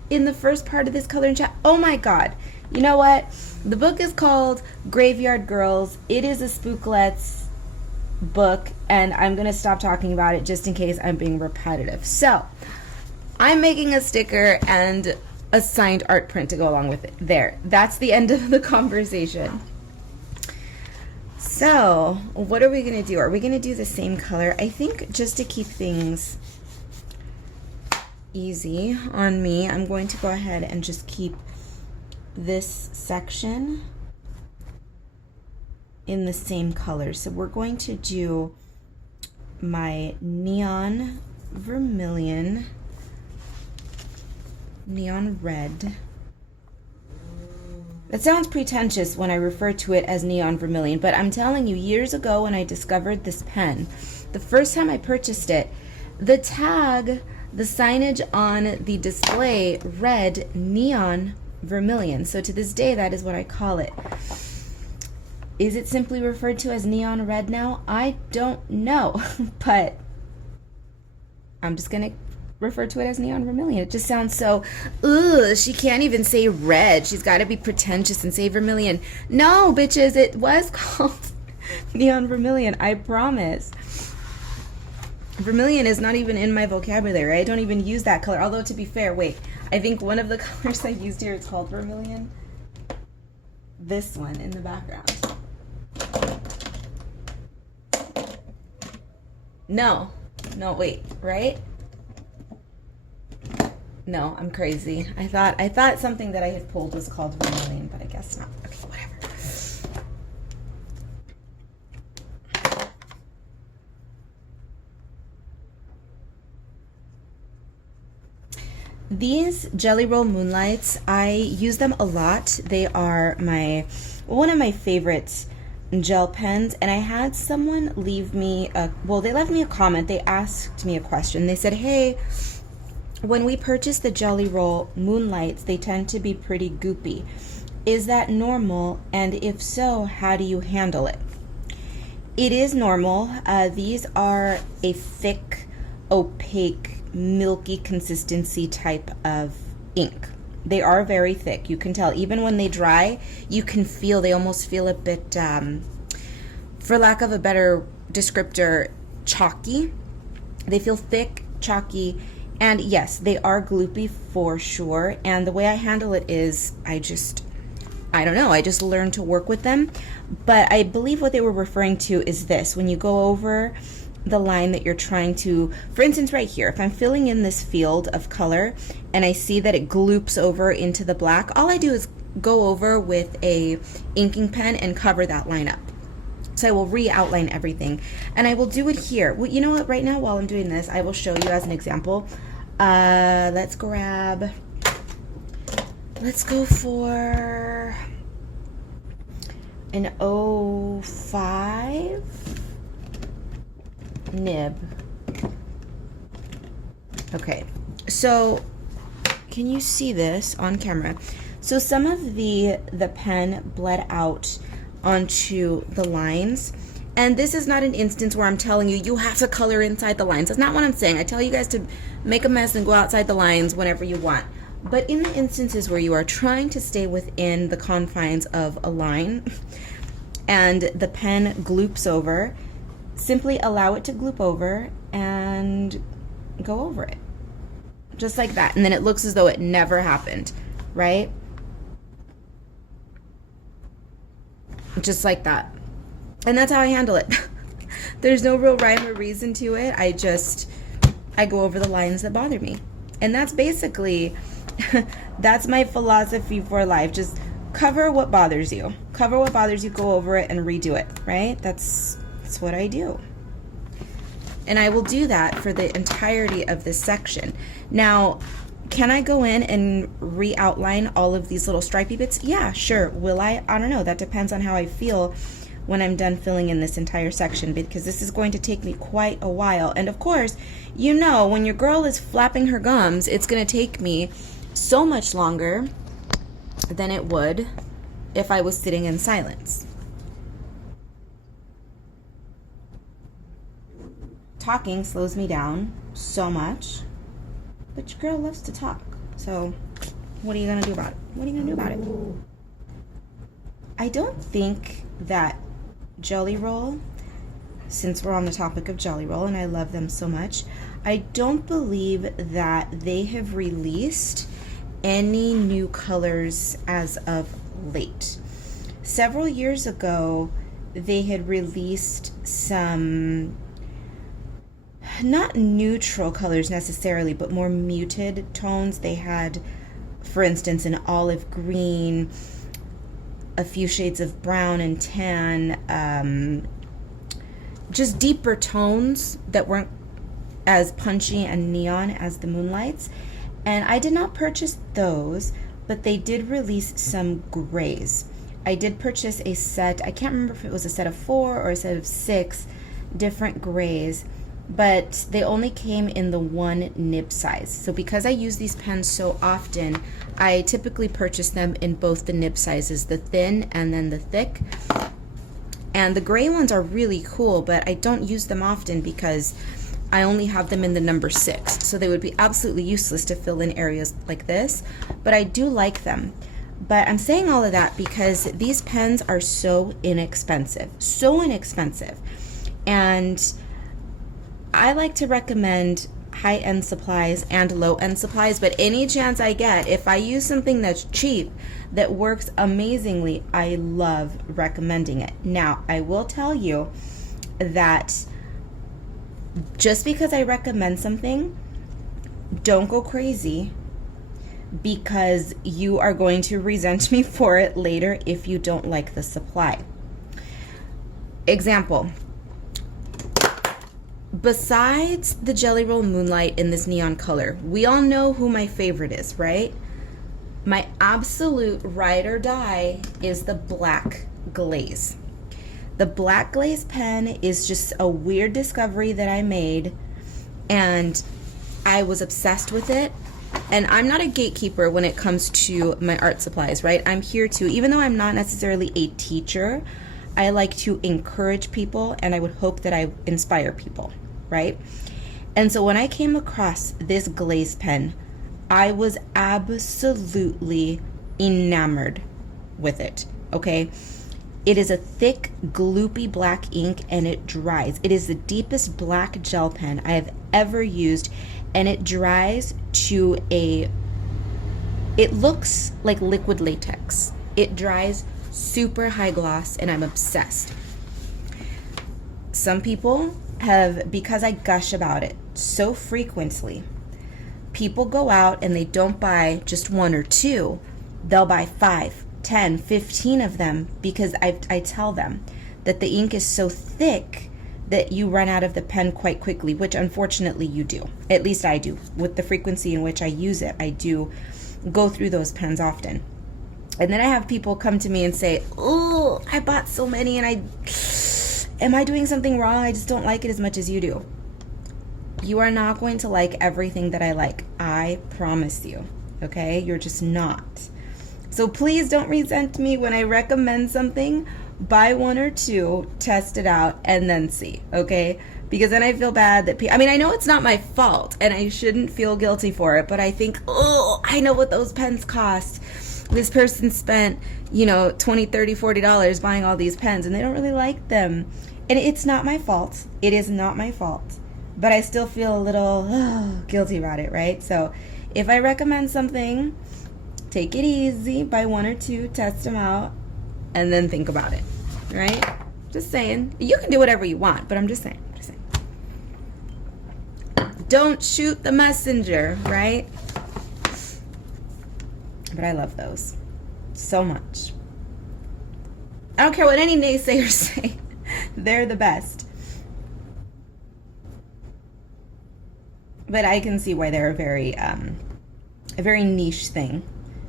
in the first part of this coloring chat? Oh my God. You know what? The book is called Graveyard Girls. It is a Spooklets book, and I'm going to stop talking about it just in case I'm being repetitive. So, I'm making a sticker and a signed art print to go along with it. There. That's the end of the conversation. So what are we going to do? Are we going to do the same color? I think just to keep things easy on me, I'm going to go ahead and just keep this section in the same color. So we're going to do my neon vermilion, neon red. That sounds pretentious when I refer to it as neon vermilion, but I'm telling you, years ago when I discovered this pen, the first time I purchased it, the tag, the signage on the display read neon vermilion. So to this day, that is what I call it. Is it simply referred to as neon red now? I don't know, but I'm just gonna refer to it as neon vermilion. It just sounds so, ugh, she can't even say red. She's got to be pretentious and say vermilion. No, bitches, it was called neon vermilion, I promise. Vermilion is not even in my vocabulary. I don't even use that color. Although, to be fair, wait, I think one of the colors I used here is called vermilion. This one in the background. No, wait, right? No, I'm crazy. I thought something that I had pulled was called vermilion, but I guess not. Okay, whatever. These Jelly Roll Moonlights, I use them a lot. They are one of my favorites gel pens, and I had someone leave me they left me a comment. They asked me a question. They said, hey, when we purchase the Jelly Roll Moonlights, they tend to be pretty goopy. Is that normal? And if so, how do you handle it? It is normal. These are a thick, opaque, milky consistency type of ink. They are very thick. You can tell even when they dry, you can feel, they almost feel a bit, for lack of a better descriptor, chalky. They feel thick, chalky, and yes, they are gloopy for sure. And the way I handle it is I don't know, I just learned to work with them. But I believe what they were referring to is this: when you go over the line that you're trying to, for instance, right here, if I'm filling in this field of color and I see that it gloops over into the black, all I do is go over with a inking pen and cover that line up. So I will re-outline everything, and I will do it here. Well, you know what, right now while I'm doing this, I will show you as an example. Let's go for an 05 nib. Okay, so can you see this on camera? So some of the pen bled out onto the lines, and this is not an instance where I'm telling you you have to color inside the lines. That's not what I'm saying. I tell you guys to make a mess and go outside the lines whenever you want. But in the instances where you are trying to stay within the confines of a line and the pen gloops over, simply allow it to gloop over and go over it. Just like that. And then it looks as though it never happened, right? Just like that. And that's how I handle it. There's no real rhyme or reason to it. I go over the lines that bother me. And that's basically, that's my philosophy for life. Just cover what bothers you. Cover what bothers you, go over it, and redo it, right? That's what I do. And I will do that for the entirety of this section. Now, can I go in and re-outline all of these little stripy bits? Yeah, sure. Will I? I don't know. That depends on how I feel when I'm done filling in this entire section, because this is going to take me quite a while. And of course, you know, when your girl is flapping her gums, it's going to take me so much longer than it would if I was sitting in silence. Talking slows me down so much, but your girl loves to talk. So what are you going to do about it? What are you going to do about it? I don't think that Jelly Roll, since we're on the topic of Jelly Roll and I love them so much, I don't believe that they have released any new colors as of late. Several years ago, they had released some, not neutral colors necessarily, but more muted tones. They had, for instance, an olive green, a few shades of brown and tan, just deeper tones that weren't as punchy and neon as the Moonlights. And I did not purchase those, but they did release some grays. I did purchase a set, I can't remember if it was a set of 4 or a set of 6 different grays, but they only came in the 1 nib size. So because I use these pens so often, I typically purchase them in both the nib sizes, the thin and then the thick. And the gray ones are really cool, but I don't use them often because I only have them in the number 6. So they would be absolutely useless to fill in areas like this, but I do like them. But I'm saying all of that because these pens are so inexpensive, so inexpensive. And I like to recommend high-end supplies and low-end supplies, but any chance I get, if I use something that's cheap, that works amazingly, I love recommending it. Now, I will tell you that just because I recommend something, don't go crazy, because you are going to resent me for it later if you don't like the supply. Example. Besides the Jelly Roll Moonlight in this neon color, we all know who my favorite is, right? My absolute ride or die is the black glaze. The black glaze pen is just a weird discovery that I made, and I was obsessed with it. And I'm not a gatekeeper when it comes to my art supplies, right? I'm here to, even though I'm not necessarily a teacher, I like to encourage people, and I would hope that I inspire people, right? And so when I came across this glaze pen, I was absolutely enamored with it, okay? It is a thick, gloopy black ink, and it dries. It is the deepest black gel pen I have ever used, and it dries to it looks like liquid latex. It dries super high gloss, and I'm obsessed. Some people have, because I gush about it so frequently, people go out and they don't buy just 1 or 2. They'll buy 5, 10, 15 of them because I tell them that the ink is so thick that you run out of the pen quite quickly, which unfortunately you do. At least I do. With the frequency in which I use it, I do go through those pens often. And then I have people come to me and say, oh, I bought so many and am I doing something wrong? I just don't like it as much as you do. You are not going to like everything that I like. I promise you, okay? You're just not. So please don't resent me when I recommend something. Buy 1 or 2, test it out, and then see, okay? Because then I feel bad that I mean, I know it's not my fault, and I shouldn't feel guilty for it, but I think, oh, I know what those pens cost. This person spent, $20, $30, $40 buying all these pens, and they don't really like them. And it's not my fault. It is not my fault. But I still feel a little guilty about it, right? So if I recommend something, take it easy, buy 1 or 2, test them out, and then think about it, right? Just saying. You can do whatever you want, but I'm just saying. Don't shoot the messenger, right? But I love those so much. I don't care what any naysayers say. They're the best. But I can see why they're a very niche thing.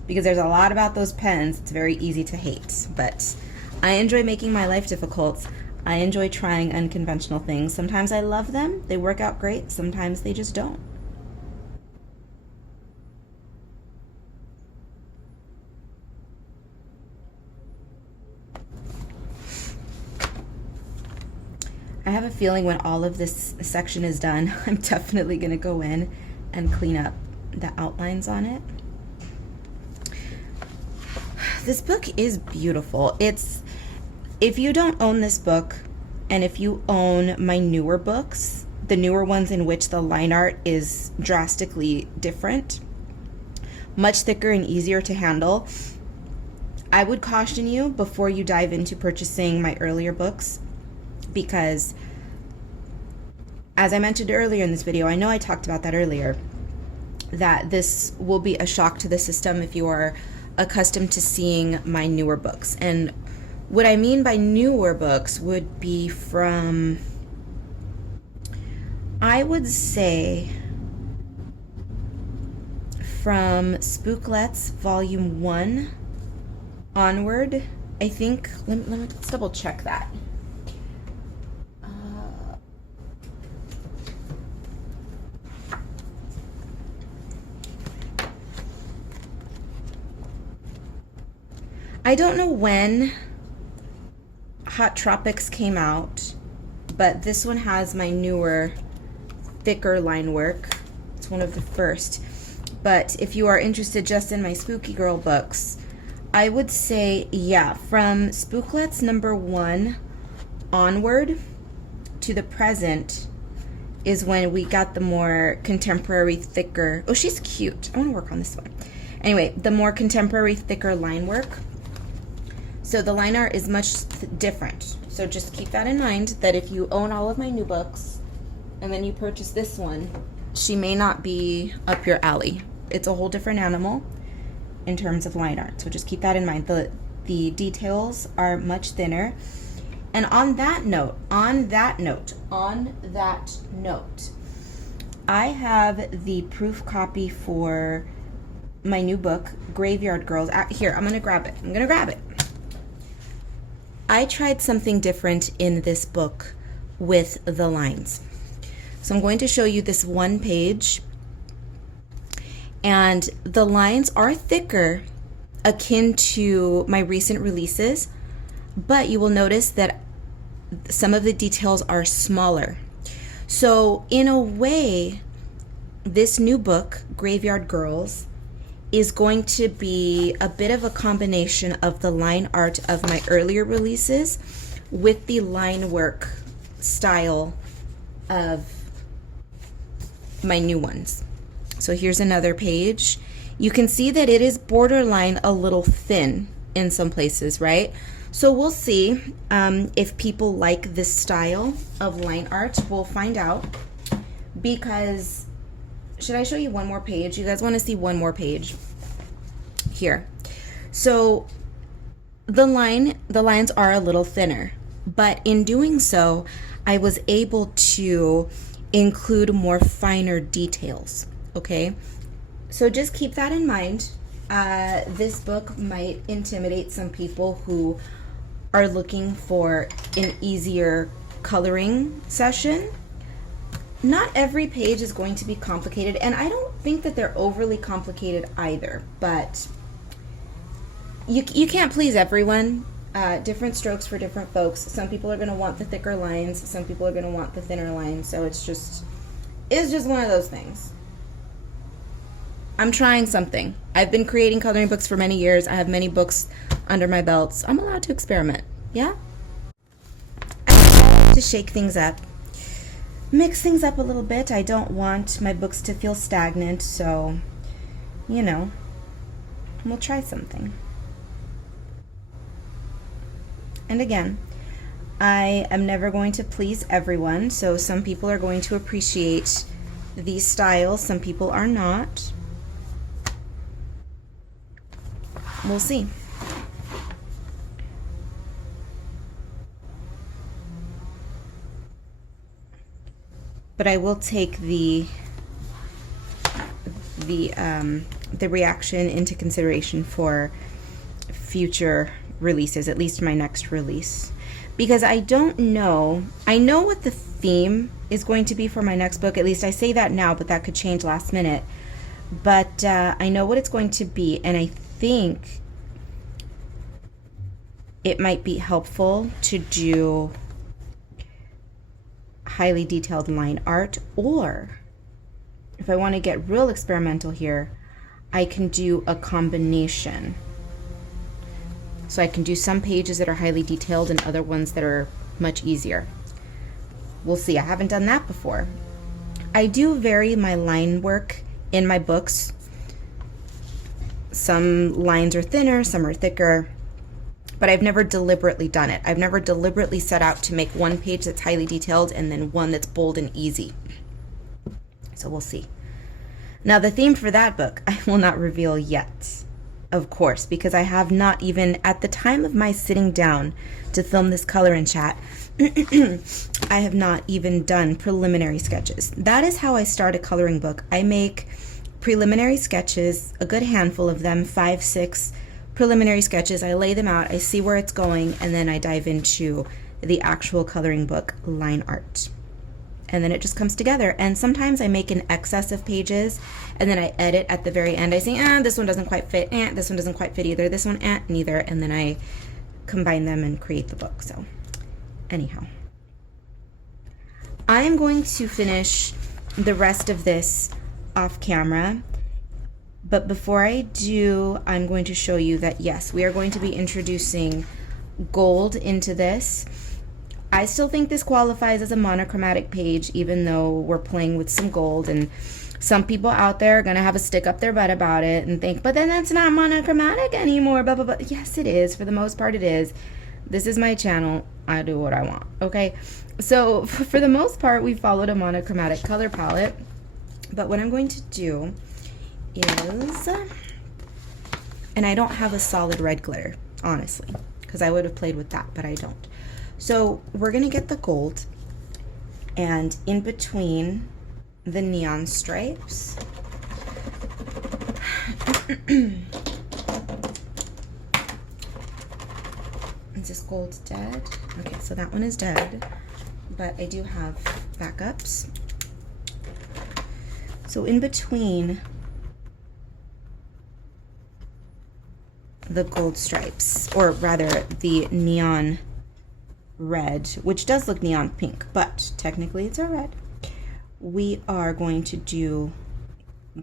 Because there's a lot about those pens, it's very easy to hate. But I enjoy making my life difficult. I enjoy trying unconventional things. Sometimes I love them, they work out great. Sometimes they just don't. I have a feeling when all of this section is done, I'm definitely going to go in and clean up the outlines on it. This book is beautiful. If you don't own this book, and if you own my newer books, the newer ones in which the line art is drastically different, much thicker and easier to handle, I would caution you before you dive into purchasing my earlier books, because as I mentioned earlier in this video, I know I talked about that earlier, that this will be a shock to the system if you are accustomed to seeing my newer books. And what I mean by newer books would be from, I would say, from Spooklets Volume 1 onward. I think, let's double check that. I don't know when Hot Tropics came out, but this one has my newer, thicker line work. It's one of the first. But if you are interested just in my Spooky Girl books, I would say, yeah, from Spooklets number 1 onward to the present is when we got the more contemporary, thicker, oh, she's cute. I want to work on this one. Anyway, the more contemporary, thicker line work. So the line art is much different. So just keep that in mind, that if you own all of my new books and then you purchase this one, she may not be up your alley. It's a whole different animal in terms of line art. So just keep that in mind. The details are much thinner. And on that note, I have the proof copy for my new book, Graveyard Girls. Here, I'm gonna grab it. I tried something different in this book with the lines. So I'm going to show you this one page, and the lines are thicker, akin to my recent releases, but you will notice that some of the details are smaller. So in a way, this new book, Graveyard Girls, is going to be a bit of a combination of the line art of my earlier releases with the line work style of my new ones. So here's another page. You can see that it is borderline a little thin in some places, right? So we'll see if people like this style of line art. We'll find out, because should I show you one more page? You guys want to see one more page? Here. So the lines are a little thinner, but in doing so, I was able to include more finer details, okay? So just keep that in mind. This book might intimidate some people who are looking for an easier coloring session. Not every page is going to be complicated, and I don't think that they're overly complicated either, but you can't please everyone. Different strokes for different folks. Some people are going to want the thicker lines, some people are going to want the thinner lines, so it's just one of those things. I'm trying something. I've been creating coloring books for many years. I have many books under my belts. I'm allowed to experiment, yeah? I like to shake things up, mix things up a little bit. I don't want my books to feel stagnant, so, you know, we'll try something. And again, I am never going to please everyone, so some people are going to appreciate these styles, some people are not. We'll see. But I will take the reaction into consideration for future releases, at least my next release, because I don't know. I know what the theme is going to be for my next book. At least I say that now, but that could change last minute. But I know what it's going to be, and I think it might be helpful to do highly detailed line art, or if I want to get real experimental here, I can do a combination. So I can do some pages that are highly detailed and other ones that are much easier. We'll see. I haven't done that before. I do vary my line work in my books. Some lines are thinner, some are thicker. but I've never deliberately done it. I've never deliberately set out to make one page that's highly detailed and then one that's bold and easy. So we'll see. Now the theme for that book, I will not reveal yet, of course, because I have not even, at the time of my sitting down to film this color and chat, I have not even done preliminary sketches. That is how I start a coloring book. I make preliminary sketches, a good handful of them, 5, 6 preliminary sketches. I lay them out, I see where it's going, and then I dive into the actual coloring book line art. And then it just comes together. And sometimes I make an excess of pages, and then I edit at the very end. I say, this one doesn't quite fit, this one doesn't quite fit either, this one, neither, and then I combine them and create the book. So anyhow, I am going to finish the rest of this off camera. But before I do, I'm going to show you that, yes, we are going to be introducing gold into this. I still think this qualifies as a monochromatic page, even though we're playing with some gold. And some people out there are going to have a stick up their butt about it and think, but then that's not monochromatic anymore, blah, blah, blah. Yes, it is. For the most part, it is. This is my channel. I do what I want, okay? So for the most part, we followed a monochromatic color palette. But what I'm going to do is, and I don't have a solid red glitter, honestly, because I would have played with that, but I don't. So we're gonna get the gold, and in between the neon stripes, is this gold dead? Okay, so that one is dead, but I do have backups. So in between the gold stripes, or rather the neon red, which does look neon pink, but technically it's a red, we are going to do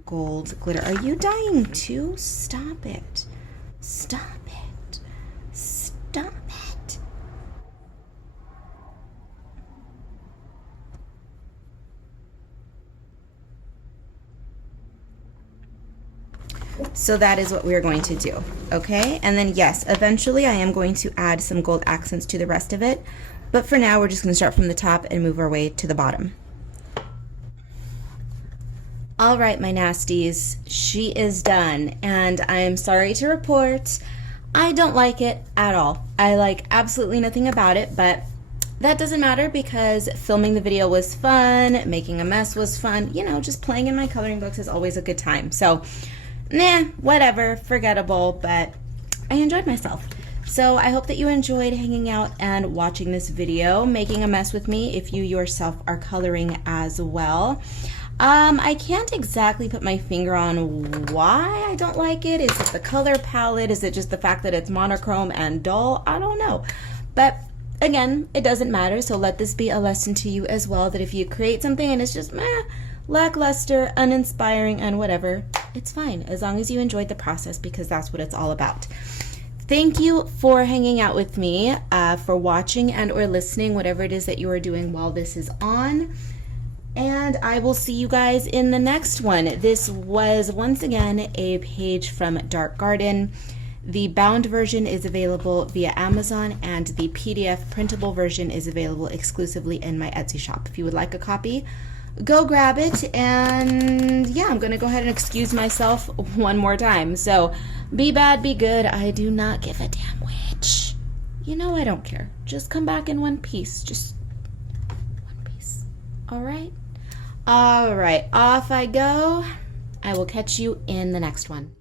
gold glitter. Are you dying too? Stop it. Stop it. Stop it. So that is what we are going to do, okay? And then yes, eventually I am going to add some gold accents to the rest of it, but for now we're just going to start from the top and move our way to the bottom. All right, my nasties, she is done, and I am sorry to report I don't like it at all. I like absolutely nothing about it, but that doesn't matter because filming the video was fun, making a mess was fun, you know, just playing in my coloring books is always a good time. So nah, whatever, forgettable, but I enjoyed myself. So I hope that you enjoyed hanging out and watching this video, making a mess with me if you yourself are coloring as well. I can't exactly put my finger on why I don't like it. Is it the color palette? Is it just the fact that it's monochrome and dull? I don't know. But again, it doesn't matter, so let this be a lesson to you as well, that if you create something and it's just meh, lackluster, uninspiring, and whatever, it's fine as long as you enjoyed the process, because that's what it's all about. Thank you for hanging out with me, for watching and or listening, whatever it is that you are doing while this is on. And I will see you guys in the next one. This was once again a page from Dark Garden. The bound version is available via Amazon, and the PDF printable version is available exclusively in my Etsy shop. If you would like a copy, go grab it. And yeah, I'm gonna go ahead and excuse myself one more time. So be bad, be good. I do not give a damn which. You know I don't care. Just come back in one piece. Just one piece. All right? All right, off I go. I will catch you in the next one.